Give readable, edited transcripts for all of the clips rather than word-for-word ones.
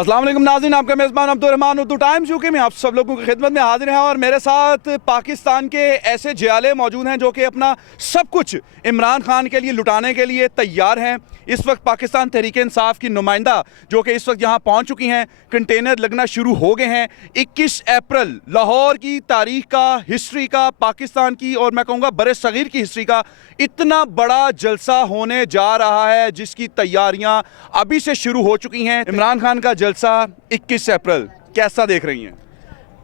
अस्सलाम वालेकुम नाज़रीन, आपका मेज़बान अब्दुर्रहमान उर्दू टाइम्स यूके में आप सब लोगों की खिदमत में हाजिर हैं। और मेरे साथ पाकिस्तान के ऐसे जियाले मौजूद हैं जो कि अपना सब कुछ इमरान खान के लिए लुटाने के लिए तैयार हैं। इस वक्त पाकिस्तान तहरीक इंसाफ की नुमाइंदा जो कि इस वक्त यहाँ पहुँच चुकी हैं, कंटेनर लगना शुरू हो गए हैं। 21 अप्रैल लाहौर की तारीख का, हिस्ट्री का, पाकिस्तान की और मैं कहूँगा बरे सगीर की हिस्ट्री का इतना बड़ा जलसा होने जा रहा है जिसकी तैयारियाँ अभी से शुरू हो चुकी हैं। इमरान खान का जलसा 21 अप्रैल कैसा देख रही हैं?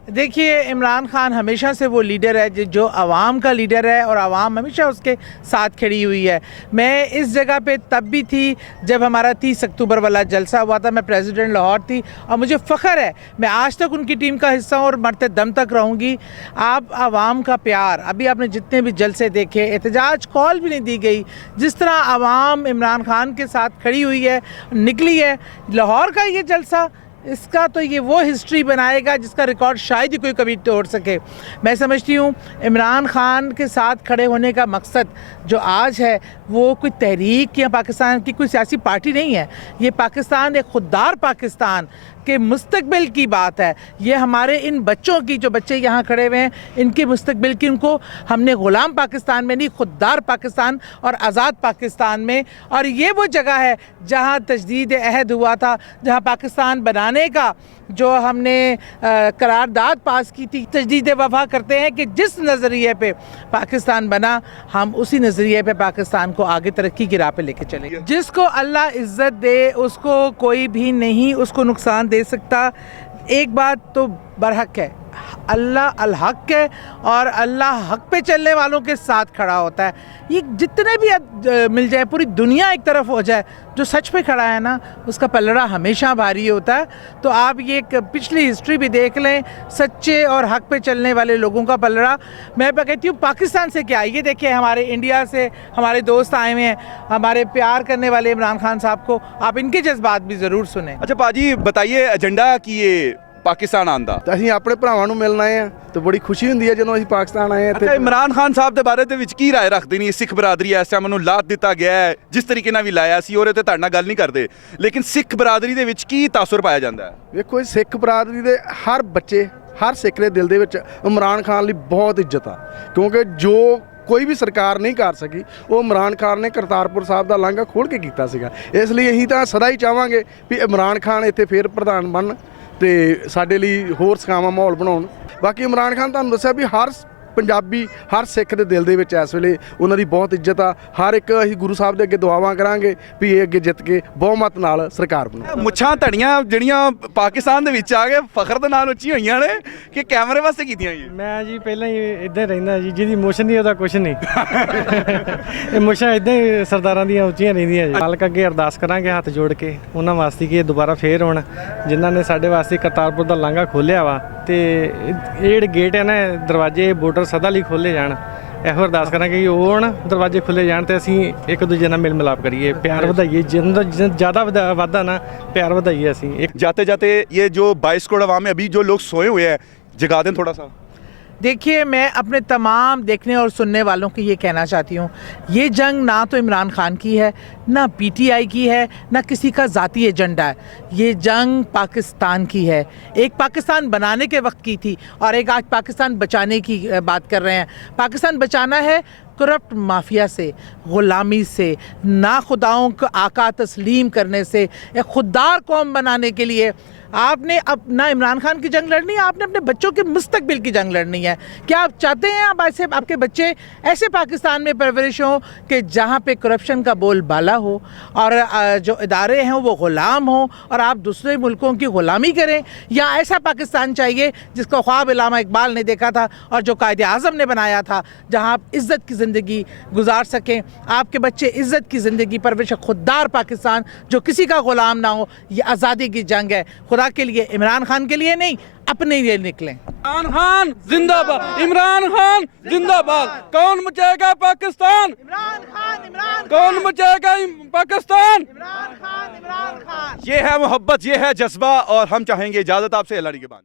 देखिए, इमरान खान हमेशा से वो लीडर है जो आवाम का लीडर है और आवाम हमेशा उसके साथ खड़ी हुई है। मैं इस जगह पे तब भी थी जब हमारा 30 अक्टूबर वाला जलसा हुआ था। मैं प्रेसिडेंट लाहौर थी और मुझे फ़ख्र है, मैं आज तक उनकी टीम का हिस्सा हूँ और मरते दम तक रहूँगी। आप आवाम का प्यार, अभी आपने जितने भी जलसे देखे, एहतजाज कॉल भी नहीं दी गई, जिस तरह आवाम इमरान खान के साथ खड़ी हुई है, निकली है। लाहौर का ये जलसा, इसका तो ये वो हिस्ट्री बनाएगा जिसका रिकॉर्ड शायद ही कोई कभी तोड़ सके। मैं समझती हूँ इमरान खान के साथ खड़े होने का मकसद जो आज है वो कोई तहरीक या पाकिस्तान की कोई सियासी पार्टी नहीं है। ये पाकिस्तान, एक खुददार पाकिस्तान के मुस्तकबिल की बात है। ये हमारे इन बच्चों की, जो बच्चे यहाँ खड़े हुए हैं, इनके मुस्तकबिल की, उनको हमने ग़ुलाम पाकिस्तान में नहीं, खुददार पाकिस्तान और आज़ाद पाकिस्तान में। और ये वो जगह है जहाँ तजदीद अहद हुआ था, जहाँ पाकिस्तान बनाने का जो हमने करारदाद पास की थी। तजदीद वफा करते हैं कि जिस नज़रिए पे पाकिस्तान बना, हम उसी नज़रिए पे पाकिस्तान को आगे तरक्की की राह पे लेके चलेंगे। जिसको अल्लाह इज़्ज़त दे उसको कोई भी नहीं उसको नुकसान दे सकता। एक बात तो बरहक है, अल्लाह अल हक है और अल्लाह हक पे चलने वालों के साथ खड़ा होता है। ये जितने भी मिल जाए, पूरी दुनिया एक तरफ हो जाए, जो सच पे खड़ा है ना, उसका पलड़ा हमेशा भारी होता है। तो आप ये पिछली हिस्ट्री भी देख लें, सच्चे और हक पे चलने वाले लोगों का पलड़ा। मैं कहती हूँ पाकिस्तान से क्या, ये देखिए हमारे इंडिया से हमारे दोस्त आए हुए हैं, हमारे प्यार करने वाले इमरान खान साहब को, आप इनके जज्बात भी ज़रूर सुने। अच्छा पाजी बताइए, एजेंडा की ये पाकिस्तान आंदा ਅਸੀਂ ਆਪਣੇ ਭਰਾਵਾਂ ਨੂੰ ਮਿਲਣ ਆਏ ਆ ਤੇ ਬੜੀ ਖੁਸ਼ੀ ਹੁੰਦੀ ਹੈ ਜਦੋਂ ਅਸੀਂ ਪਾਕਿਸਤਾਨ ਆਏ ਅੱਛਾ, ਇਮਰਾਨ ਖਾਨ ਸਾਹਿਬ ਦੇ ਬਾਰੇ ਦੇ ਵਿੱਚ ਕੀ ਰਾਏ ਰੱਖਦੇ ਨਹੀਂ? ਸਿੱਖ ਬਰਾਦਰੀ ਇਸ ਟਾਈਮ ਨੂੰ ਲਾਤ ਦਿੱਤਾ ਗਿਆ ਹੈ, ਜਿਸ ਤਰੀਕੇ ਨਾਲ ਵੀ ਲਾਇਆ ਸੀ ਉਹਦੇ ਤੇ ਤੁਹਾਡੇ ਨਾਲ ਗੱਲ ਨਹੀਂ ਕਰਦੇ, ਲੇਕਿਨ ਸਿੱਖ ਬਰਾਦਰੀ ਦੇ ਵਿੱਚ ਕੀ ਤਾਸੁਰ ਪਾਇਆ ਜਾਂਦਾ ਹੈ? ਵੇਖੋ, ਸਿੱਖ ਬਰਾਦਰੀ ਦੇ ਹਰ ਬੱਚੇ, ਹਰ ਸਿੱਖ ਦੇ ਦਿਲ ਦੇ ਵਿੱਚ ਇਮਰਾਨ ਖਾਨ ਲਈ ਬਹੁਤ ਇੱਜ਼ਤ ਆ, ਕਿਉਂਕਿ ਜੋ ਕੋਈ ਵੀ ਸਰਕਾਰ ਨਹੀਂ ਕਰ ਸਕੀ ਉਹ ਇਮਰਾਨ ਖਾਨ ਨੇ ਕਰਤਾਰਪੁਰ ਸਾਹਿਬ ਦਾ ਲਾਂਘਾ ਖੋਲ੍ਹ ਕੇ ਕੀਤਾ ਸੀਗਾ। ਇਸ ਲਈ ਅਸੀਂ ਤਾਂ ਸਦਾ ਹੀ ਚਾਹਾਂਗੇ ਵੀ ਇਮਰਾਨ ਖਾਨ ਇੱਥੇ ਫੇਰ ਪ੍ਰਧਾਨ ਬਣਨ ਤੇ ਸਾਡੇ ਲਈ ਹੋਰ ਸਖਾਵਾਂ ਮਾਹੌਲ ਬਣਾਉਣ। ਬਾਕੀ ਇਮਰਾਨ ਖਾਨ ਤੁਹਾਨੂੰ ਦੱਸਿਆ ਵੀ ਹਰ ਪੰਜਾਬੀ, ਹਰ ਸਿੱਖ ਦੇ ਦਿਲ ਦੇ ਵਿੱਚ ਇਸ ਵੇਲੇ ਉਹਨਾਂ ਦੀ ਬਹੁਤ ਇੱਜ਼ਤ ਆ। ਹਰ ਇੱਕ ਅਸੀਂ ਗੁਰੂ ਸਾਹਿਬ ਦੇ ਅੱਗੇ ਦੁਆਵਾਂ ਕਰਾਂਗੇ ਵੀ ਇਹ ਅੱਗੇ ਜਿੱਤ ਕੇ ਬਹੁਮਤ ਨਾਲ ਸਰਕਾਰ ਬਣਾਉਣ। ਮੁੱਛਾਂ ਧੜੀਆਂ ਜਿਹੜੀਆਂ ਪਾਕਿਸਤਾਨ ਦੇ ਵਿੱਚ ਆ ਕੇ ਫਖਰ ਦੇ ਨਾਲ ਉੱਚੀ ਹੋਈਆਂ ਨੇ ਕਿ ਕੈਮਰੇ ਵਾਸਤੇ ਕੀਤੀਆਂ ਜੀ? ਮੈਂ ਜੀ ਪਹਿਲਾਂ ਹੀ ਇੱਦਾਂ ਰਹਿੰਦਾ ਜੀ, ਜਿਹਦੀ ਮੋਸ਼ਨ ਨਹੀਂ ਉਹਦਾ ਕੁਛ ਨਹੀਂ। ਇਹ ਮੁੱਛਾਂ ਇੱਦਾਂ ਹੀ ਸਰਦਾਰਾਂ ਦੀਆਂ ਉੱਚੀਆਂ ਰਹਿੰਦੀਆਂ ਜੀ। ਮਾਲਕ ਅੱਗੇ ਅਰਦਾਸ ਕਰਾਂਗੇ ਹੱਥ ਜੋੜ ਕੇ ਉਹਨਾਂ ਵਾਸਤੇ ਕਿ ਇਹ ਦੁਬਾਰਾ ਫੇਰ ਹੋਣ, ਜਿਨ੍ਹਾਂ ਨੇ ਸਾਡੇ ਵਾਸਤੇ ਕਰਤਾਰਪੁਰ ਦਾ ਲਾਂਘਾ ਖੋਲ੍ਹਿਆ ਵਾ। ਤੇ ਇਹ ਜਿਹੜੇ ਗੇਟ ਹੈ ਨਾ, ਦਰਵਾਜ਼ੇ, ਬਾਰਡਰ ਸਦਾ ਲਈ ਖੋਲ੍ਹੇ ਜਾਣ। ਇਹੋ ਅਰਦਾਸ ਕਰਾਂਗੇ ਕਿ ਉਹ ਹੁਣ ਦਰਵਾਜ਼ੇ ਖੁੱਲ੍ਹੇ ਜਾਣ ਤੇ ਅਸੀਂ ਇੱਕ ਦੂਜੇ ਨਾਲ ਮਿਲ ਮਿਲਾਪ ਕਰੀਏ, ਪਿਆਰ ਵਧਾਈਏ। ਜਿੰਨਾ ज़्यादा वादा ना प्यार ਵਧਾਈਏ ਅਸੀਂ। जाते जाते ये जो 22 करोड़ अवाम में अभी जो लोग सोए हुए हैं, जगा दें थोड़ा सा। देखिए, मैं अपने तमाम देखने और सुनने वालों को ये कहना चाहती हूँ, ये जंग ना तो इमरान खान की है, ना पीटीआई की है, ना किसी का ज़ाती एजेंडा है। ये जंग पाकिस्तान की है। एक पाकिस्तान बनाने के वक्त की थी और एक आज पाकिस्तान बचाने की बात कर रहे हैं। पाकिस्तान बचाना है करप्ट माफिया से, ग़ुलामी से, नाखुदाओं को आका तस्लीम करने से, एक खुददार कौम बनाने के लिए आपने अब ना इमरान खान की जंग लड़नी है, आपने अपने बच्चों के मुस्तकबिल की जंग लड़नी है। क्या आप चाहते हैं आप ऐसे आपके बच्चे ऐसे पाकिस्तान में परवरिश हों कि जहाँ पे करप्शन का बोलबाला हो और जो इदारे हैं वो ग़ुलाम हों और आप दूसरे मुल्कों की ग़ुलामी करें? या ऐसा पाकिस्तान चाहिए जिसका ख्वाब इल्लामा इकबाल ने देखा था और जो कायदे आज़म ने बनाया था, जहाँ आप इज़्ज़त की ज़िंदगी गुजार सकें, आपके बच्चे इज़्ज़त की ज़िंदगी परवरिश, खुददार पाकिस्तान जो किसी का ग़ुलाम ना हो। ये आज़ादी की जंग है, खुदा के लिए, इमरान खान के लिए नहीं, अपने लिए निकलें। इमरान खान जिंदाबाद, इमरान खान जिंदाबाद। कौन बचाएगा पाकिस्तान? इमरान खान, इमरान कौन बचाएगा पाकिस्तान? इमरान खान, इमरान खान। ये है मोहब्बत, ये है जज्बा और हम चाहेंगे इजाज़त आपसे। अल्लाह के बाद।